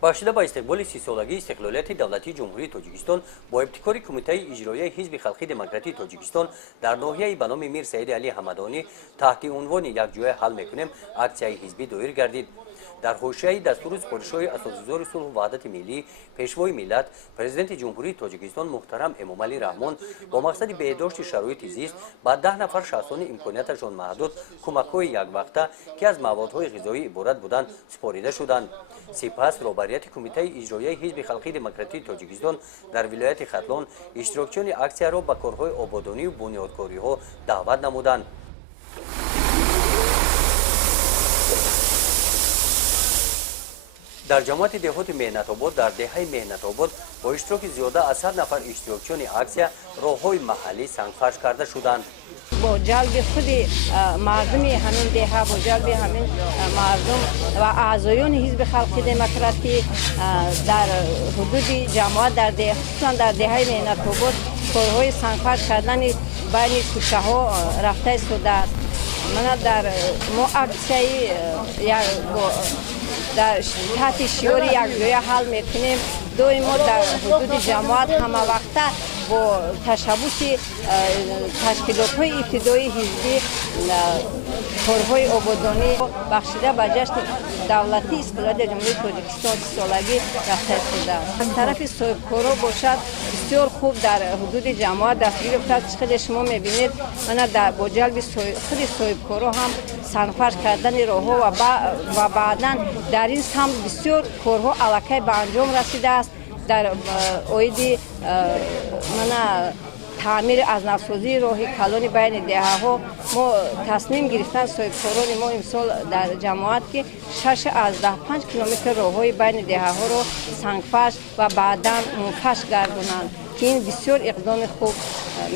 бахшида ба истиқболи сисолагии истиқлолияти давлатии ҷумҳурии тоҷикистон бо ибтикори кумитаи иҷроияи ҳизби халқии демократии тоҷикистон дар ноҳияи ба номи мир саиди алӣ ҳамадонӣ таҳти унвони якҷоя ҳал мекунем аксияи ҳизбӣ доир гардид. дар ҳошияи дастури супоришҳои асосгузори сулҳу ваҳдати миллӣ пешвои миллат президенти ҷумҳурии тоҷикистон муҳтарам эмомалӣ раҳмон бо мақсади беҳдошти шароити зист ба 10 нафар шахсони имконияташон маҳдуд кӯмакҳои яквақта ки аз маводҳои ғизоӣ иборат буданд супорида шуданд. сипас роҳбарияти кумитаи иҷроияи ҳизби халқии демократии тоҷикистон дар вилояти хатлон иштирокчиёни аксияро ба корҳои ободонию бунёдкориҳо даъват намуданд. дар ҷамоати деҳоти меҳнатобод дар деҳаи меҳнатобод бо иштироки зиёда аз 100 нафар иштирокчиёни аксия роҳҳои маҳаллӣ сангфарш карда шуданд. бо ҷалби худи мардуми ҳамин деҳа бо ҷалби ҳамин мардум ва аъзоёни ҳизби халқи демократӣ дар ҳудуди ҷамоат хусусан дар деҳаи меҳнатобод корҳои сангфарш кардани байни кӯчаҳо рафта истодааст. мана дар мо аксияи дар таҳти шиёри якҷоя ҳал мекунем доимо дар ҳудуди ҷамоат ҳамавақта бо ташаббуси ташкилотҳои ибтидоии ҳизбӣ корҳои ободонӣ бахшида ба ҷашни давлатии истиқлолияти ҷумҳурии тоҷикистон сисолагӣ рафта истодааст. аз тарафи соҳибкоро бошад бисёр хуб дар ҳудуди ҷамоат дастгирӣ ёфтааст. чӣ қадр шумо мебинед мана бо ҷалби худи соҳибкоро ҳам сангфарш кардани роҳҳо ва баъдан дар ин самт бисёр корҳо аллакай ба анҷом расидааст. дар оиди мана таъмир аз навсозии роҳи калони байни деҳаҳо мо тасмим гирифтан соҳибкорони мо имсол дар ҷамоат ки 6 аз 15 километр роҳҳои байни деҳаҳоро сангфарш ва баъдан мунфаш гардонанд ки ин бисёр иқдоми хуб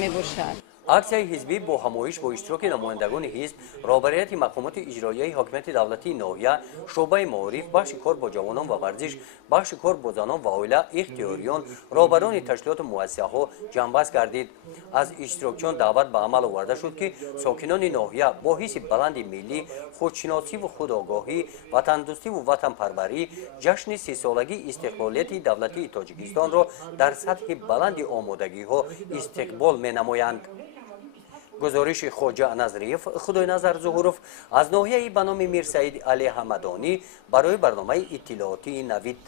мебошад. аксияи ҳизбӣ бо ҳамоиш бо иштироки намояндагони ҳизб роҳбарияти мақомоти иҷроияи ҳокимияти давлатии ноҳия шуъбаи маориф бахши кор бо ҷавонон ва варзиш бахши кор бо занон ва оила ихтиёриён роҳбарони ташкилоту муассисаҳо ҷамъбаст гардид. аз иштирокчиён даъват ба амал оварда шуд ки сокинони ноҳия бо ҳисси баланди миллӣ худшиносиву худогоҳӣ ватандӯстиву ватанпарварӣ ҷашни сисолагии истиқлолияти давлатии тоҷикистонро дар сатҳи баланди омодагиҳо истиқбол менамоянд. гузориши хоҷа назриев худойназар зуҳуров аз ноҳияи ба номи мир саид алӣ ҳамадонӣ барои барномаи иттилоотии навид.